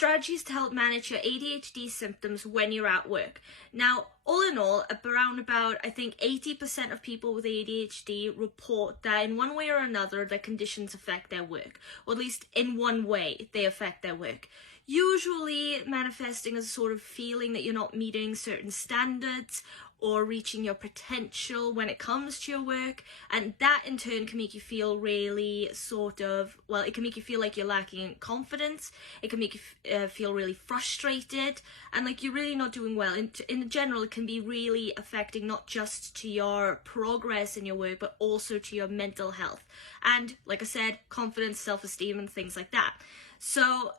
strategies to help manage your ADHD symptoms when you're at work. Now, all in all, around about, I think 80% of people with ADHD report that in one way or another, their conditions affect their work, or at least in one way they affect their work. Usually manifesting as a sort of feeling that you're not meeting certain standards or reaching your potential when it comes to your work, and that in turn can make you feel really it can make you feel like you're lacking confidence. It can make you feel really frustrated and like you're really not doing well. In general, it can be really affecting not just to your progress in your work, but also to your mental health and, like I said, confidence, self-esteem, and things like that. So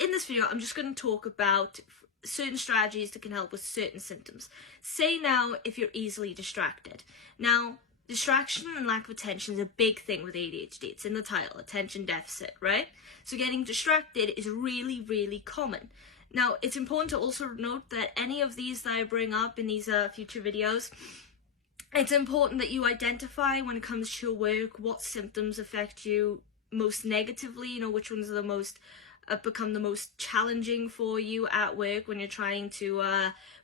in this video, I'm just going to talk about certain strategies that can help with certain symptoms. Say now if you're easily distracted. Now, distraction and lack of attention is a big thing with ADHD. It's in the title, attention deficit, right? So getting distracted is really, really common. Now, it's important to also note that any of these that I bring up in these future videos, it's important that you identify when it comes to your work what symptoms affect you most negatively, which ones are the most become the most challenging for you at work when you're trying to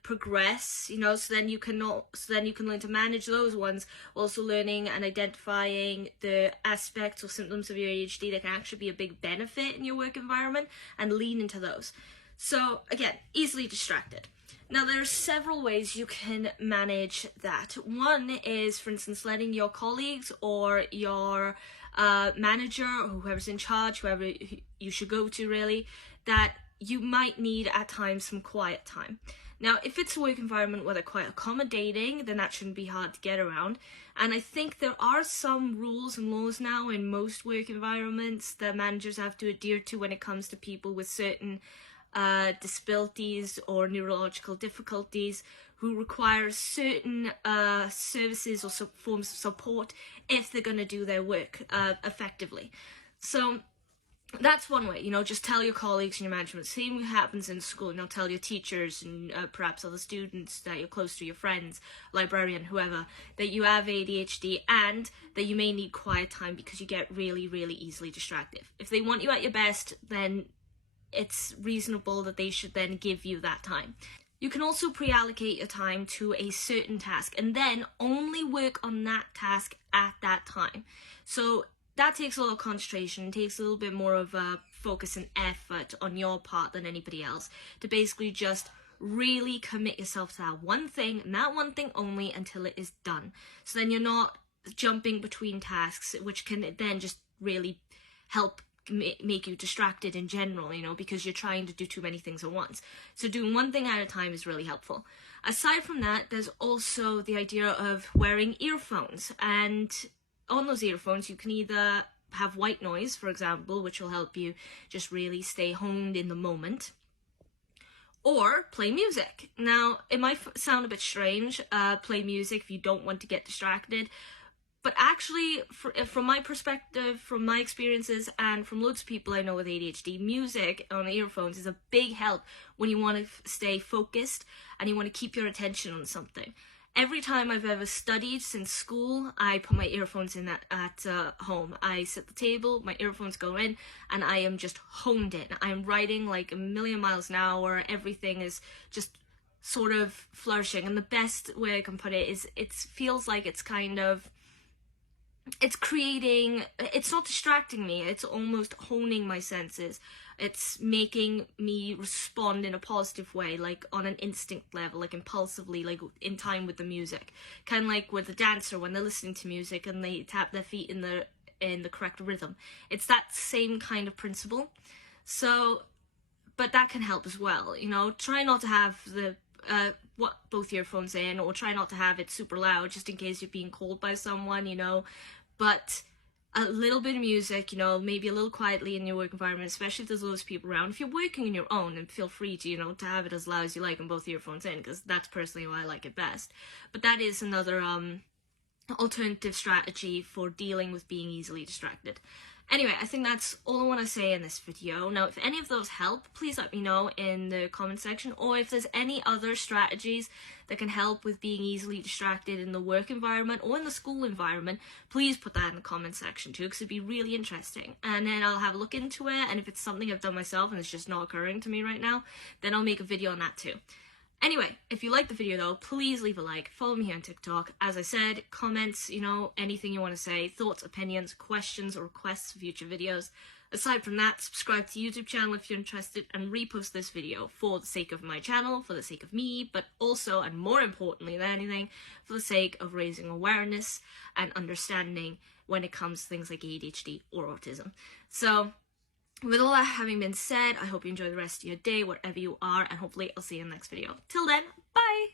progress, so then you can learn to manage those ones, also learning and identifying the aspects or symptoms of your ADHD that can actually be a big benefit in your work environment and lean into those. So again, easily distracted. Now, there are several ways you can manage that. One is, for instance, letting your colleagues or your manager or whoever's in charge, whoever you should go to really, that you might need at times some quiet time. Now, if it's a work environment where they're quite accommodating, then that shouldn't be hard to get around. And I think there are some rules and laws now in most work environments that managers have to adhere to when it comes to people with certain disabilities or neurological difficulties who require certain services or forms of support if they're going to do their work effectively. So that's one way, just tell your colleagues and your management. Same happens in school, tell your teachers and perhaps other students that you're close to, your friends, librarian, whoever, that you have ADHD and that you may need quiet time because you get really, really easily distracted. If they want you at your best, then it's reasonable that they should then give you that time. You can also pre-allocate your time to a certain task and then only work on that task at that time. So that takes a little concentration, takes a little bit more of a focus and effort on your part than anybody else to basically just really commit yourself to that one thing and that one thing only until it is done. So then you're not jumping between tasks, which can then just really help make you distracted in general, because you're trying to do too many things at once. So doing one thing at a time is really helpful. Aside from that, there's also the idea of wearing earphones, and on those earphones you can either have white noise, for example, which will help you just really stay honed in the moment, or play music. Now, it might sound a bit strange, play music if you don't want to get distracted, but actually, from my perspective, from my experiences, and from loads of people I know with ADHD, music on earphones is a big help when you want to stay focused and you want to keep your attention on something. Every time I've ever studied since school, I put my earphones in at home. I sit at the table, my earphones go in, and I am just honed in. I'm writing like a million miles an hour. Everything is just sort of flourishing. And the best way I can put it is it feels like it's not distracting me, it's almost honing my senses. It's making me respond in a positive way, like on an instinct level, like impulsively, like in time with the music. Kind of like with a dancer when they're listening to music and they tap their feet in the correct rhythm. It's that same kind of principle. So, but that can help as well, try not to have both earphones in, or try not to have it super loud just in case you're being called by someone, but a little bit of music, maybe a little quietly in your work environment, especially if there's loads of people around. If you're working on your own, and feel free to, to have it as loud as you like and both earphones in, because that's personally how I like it best. But that is another alternative strategy for dealing with being easily distracted. Anyway, I think that's all I want to say in this video. Now, if any of those help, please let me know in the comment section, or if there's any other strategies that can help with being easily distracted in the work environment or in the school environment, please put that in the comment section too, because it'd be really interesting. And then I'll have a look into it, and if it's something I've done myself and it's just not occurring to me right now, then I'll make a video on that too. Anyway, if you liked the video though, please leave a like, follow me here on TikTok. As I said, comments, anything you want to say, thoughts, opinions, questions, or requests for future videos. Aside from that, subscribe to the YouTube channel if you're interested, and repost this video for the sake of my channel, for the sake of me, but also, and more importantly than anything, for the sake of raising awareness and understanding when it comes to things like ADHD or autism. So, with all that having been said, I hope you enjoy the rest of your day, wherever you are, and hopefully I'll see you in the next video. Till then, bye!